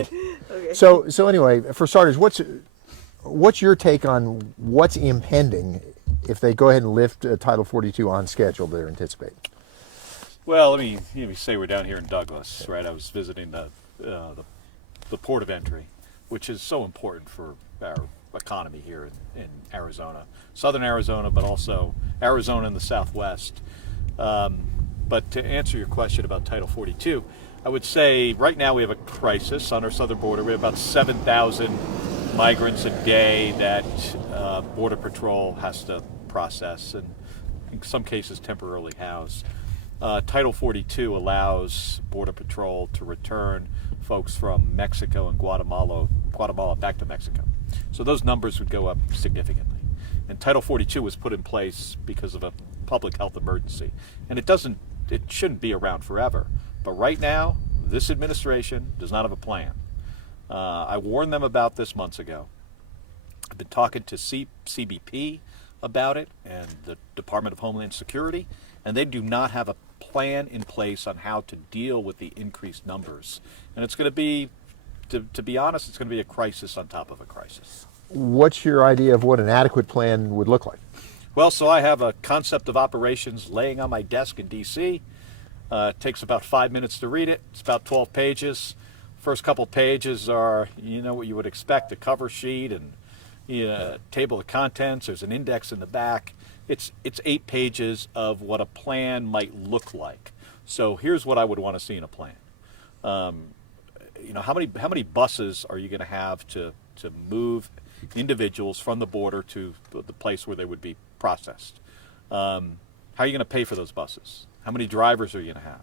right. Okay. So anyway, for starters, what's your take on what's impending if they go ahead and lift Title 42 on schedule they're anticipating? Well, let me say we're down here in Douglas, right? I was visiting the port of entry, which is so important for our economy here in Arizona, southern Arizona, but also Arizona in the Southwest. But to answer your question about Title 42, I would say right now we have a crisis on our southern border. We have about 7,000 migrants a day that Border Patrol has to process and in some cases temporarily house. Title 42 allows Border Patrol to return folks from Mexico and Guatemala back to Mexico. So those numbers would go up significantly. And Title 42 was put in place because of a public health emergency. And it shouldn't be around forever. But right now, this administration does not have a plan. I warned them about this months ago. I've been talking to CBP about it and the Department of Homeland Security, and they do not have a plan in place on how to deal with the increased numbers. And it's going to be, to be honest, it's going to be a crisis on top of a crisis. What's your idea of what an adequate plan would look like? Well, so I have a concept of operations laying on my desk in D.C. It takes about 5 minutes to read it. It's about 12 pages. First couple pages are, what you would expect, a cover sheet and table of contents. There's an index in the back. It's 8 pages of what a plan might look like. So here's what I would want to see in a plan. How many buses are you going to have to move individuals from the border to the place where they would be processed? How are you going to pay for those buses? How many drivers are you going to have?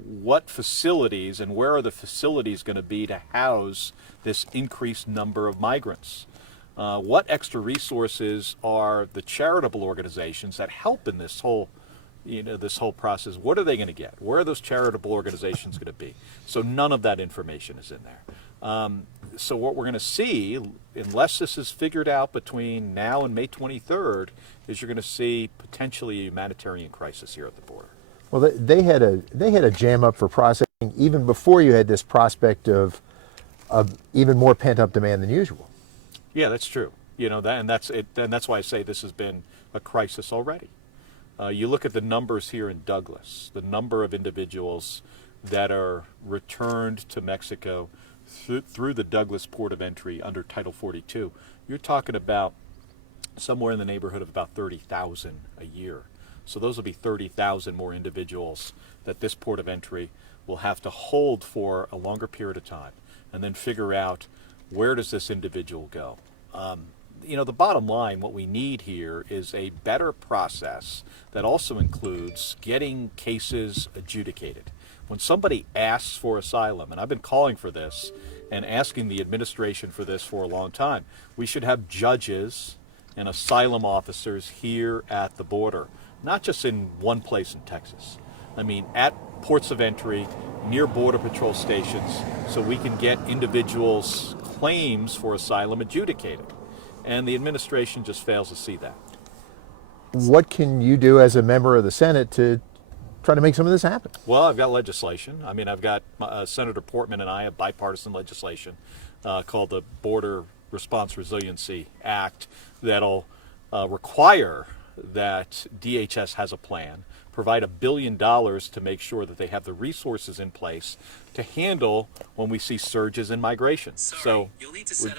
What facilities and where are the facilities going to be to house this increased number of migrants? What extra resources are the charitable organizations that help in this whole process? What are they going to get? Where are those charitable organizations going to be? So none of that information is in there. So what we're going to see, unless this is figured out between now and May 23rd, is you're going to see potentially a humanitarian crisis here at the border. Well, they had a jam up for processing even before you had this prospect of even more pent up demand than usual. Yeah, that's true. And that's it. And that's why I say this has been a crisis already. You look at the numbers here in Douglas, the number of individuals that are returned to Mexico through the Douglas port of entry under Title 42. You're talking about somewhere in the neighborhood of about 30,000 a year. So those will be 30,000 more individuals that this port of entry will have to hold for a longer period of time and then figure out where does this individual go. The bottom line, what we need here is a better process that also includes getting cases adjudicated. When somebody asks for asylum, and I've been calling for this and asking the administration for this for a long time, we should have judges and asylum officers here at the border, not just in one place in Texas. At ports of entry, near Border Patrol stations, so we can get individuals' claims for asylum adjudicated. And the administration just fails to see that. What can you do as a member of the Senate to try to make some of this happen? Well, I've got legislation. I've got Senator Portman and I have bipartisan legislation called the Border Response Resiliency Act that'll require that DHS has a plan, provide $1 billion to make sure that they have the resources in place to handle when we see surges in migration. So we've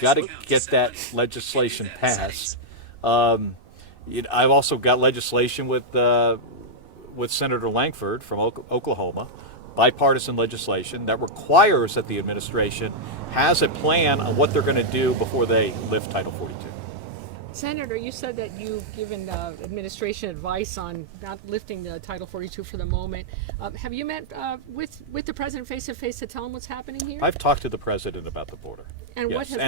got to get that legislation passed. I've also got legislation with Senator Langford from Oklahoma, bipartisan legislation that requires that the administration has a plan on what they're going to do before they lift Title 42. Senator, you said that you've given the administration advice on not lifting the Title 42 for the moment. Have you met with the president face to face to tell him what's happening here? I've talked to the president about the border. And yes. What has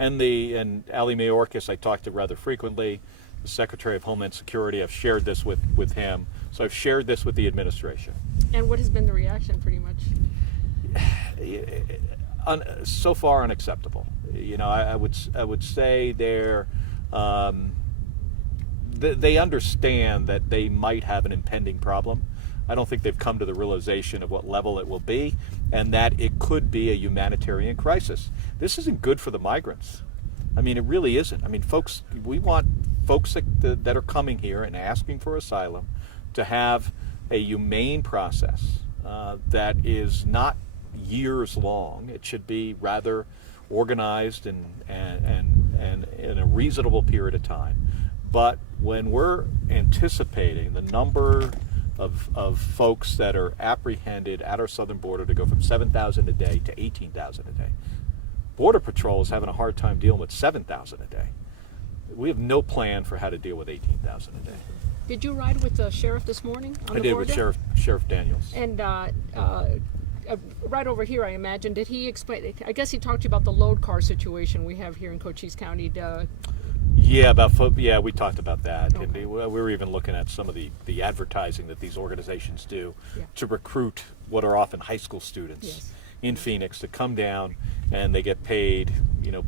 and Ali Mayorkas I talked to rather frequently. The Secretary of Homeland Security, I've shared this with him. So I've shared this with the administration. And what has been the reaction, pretty much? So far, unacceptable. I would say they understand that they might have an impending problem, I don't think they've come to the realization of what level it will be, and that it could be a humanitarian crisis. This isn't good for the migrants. I mean, it really isn't. I mean, folks, we want folks that are coming here and asking for asylum to have a humane process that is not years long. It should be rather organized and in a reasonable period of time. But when we're anticipating the number of folks that are apprehended at our southern border to go from 7,000 a day to 18,000 a day, Border Patrol is having a hard time dealing with 7,000 a day. We have no plan for how to deal with 18,000 a day. Did you ride with the sheriff this morning on I the did border? with Sheriff Daniels. And right over here, I imagine, did he explain? I guess he talked to you about the load car situation we have here in Cochise County. Yeah, we talked about that. Okay. And we were even looking at some of the advertising that these organizations do to recruit what are often high school students in Phoenix to come down, and they get paid,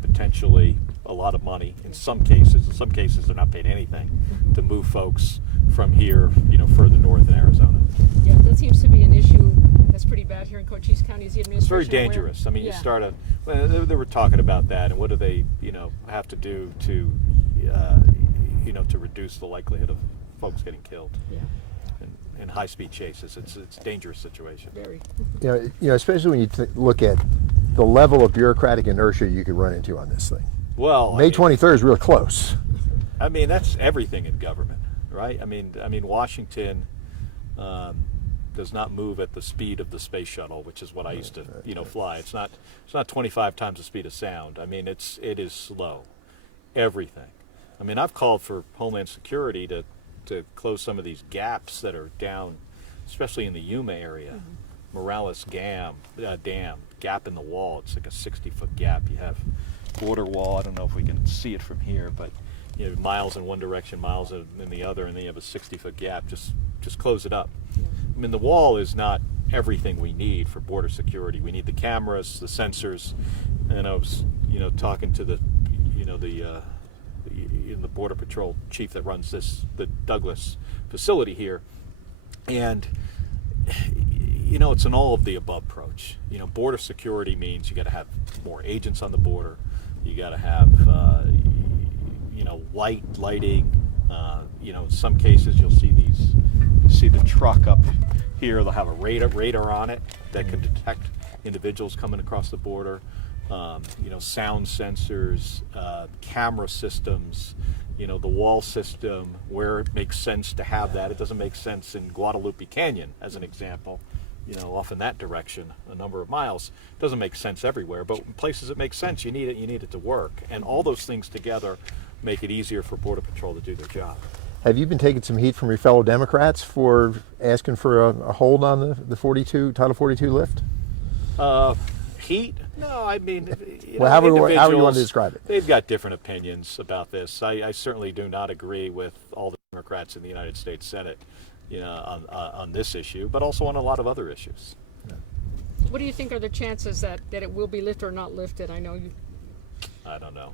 potentially a lot of money in some cases. In some cases, they're not paid anything to move folks from here, further north in Arizona. Yeah, that seems to be an issue that's pretty bad here in Cochise County. Is the administration It's very aware? dangerous. I mean, they were talking about that, and what do they, have to do to, to reduce the likelihood of folks getting killed in high-speed chases. It's a dangerous situation. Very. Especially when you look at the level of bureaucratic inertia you could run into on this thing. Well, May 23rd is real close. I mean, that's everything in government, right? I mean, Washington does not move at the speed of the space shuttle, which is what I used to, fly. It's not 25 times the speed of sound. I mean, it is slow. Everything. I mean, I've called for Homeland Security to close some of these gaps that are down, especially in the Yuma area. Morales Dam, gap in the wall. It's like a 60-foot gap. You have border wall. I don't know if we can see it from here, but miles in one direction, miles in the other, and then you have a 60-foot gap. Just close it up. I mean, the wall is not everything we need for border security. We need the cameras, the sensors, and I was, talking to the Border Patrol chief that runs the Douglas facility here, and it's an all of the above approach. Border security means you got to have more agents on the border. You got to have lighting. In some cases you'll see the truck up here. They'll have a radar on it that can detect individuals coming across the border. Sound sensors, camera systems, the wall system, where it makes sense to have that. It doesn't make sense in Guadalupe Canyon, as an example, off in that direction, a number of miles. It doesn't make sense everywhere, but in places it makes sense, you need it to work. And all those things together make it easier for Border Patrol to do their job. Have you been taking some heat from your fellow Democrats for asking for a hold on the Title 42 lift? Heat? No, I mean, how do you want to describe it? They've got different opinions about this. I certainly do not agree with all the Democrats in the United States Senate, on this issue, but also on a lot of other issues. What do you think are the chances that it will be lifted or not lifted? I don't know.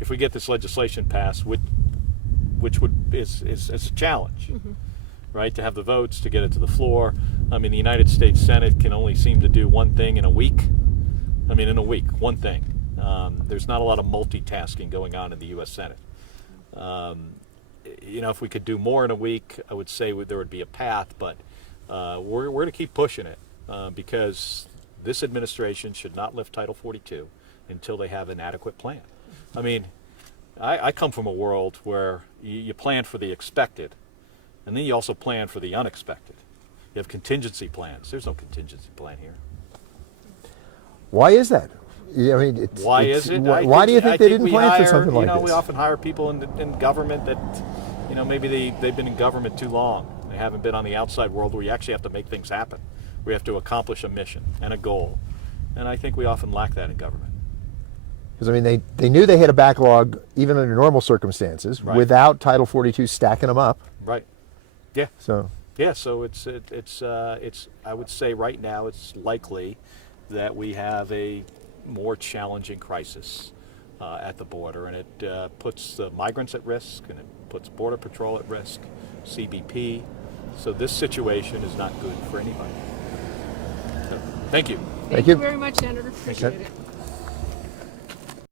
If we get this legislation passed, which is a challenge, right? To have the votes, to get it to the floor. I mean, the United States Senate can only seem to do one thing in a week. I mean, in a week, one thing. There's not a lot of multitasking going on in the U.S. Senate. If we could do more in a week, I would say there would be a path, but we're going to keep pushing it because this administration should not lift Title 42 until they have an adequate plan. I mean, I come from a world where you plan for the expected, and then you also plan for the unexpected. You have contingency plans. There's no contingency plan here. Why is that? I mean, why is it? Why do you think they didn't plan for something like this? We often hire people in government that, maybe they've been in government too long. They haven't been on the outside world where you actually have to make things happen. We have to accomplish a mission and a goal. And I think we often lack that in government. Because, I mean, they knew they had a backlog even under normal circumstances without Title 42 stacking them up. Right. Yeah. So it's I would say right now it's likely that we have a more challenging crisis at the border, and it puts the migrants at risk, and it puts Border Patrol at risk, CBP, So this situation is not good for anybody. So, thank you. Thank you you. very much, Senator. Appreciate it.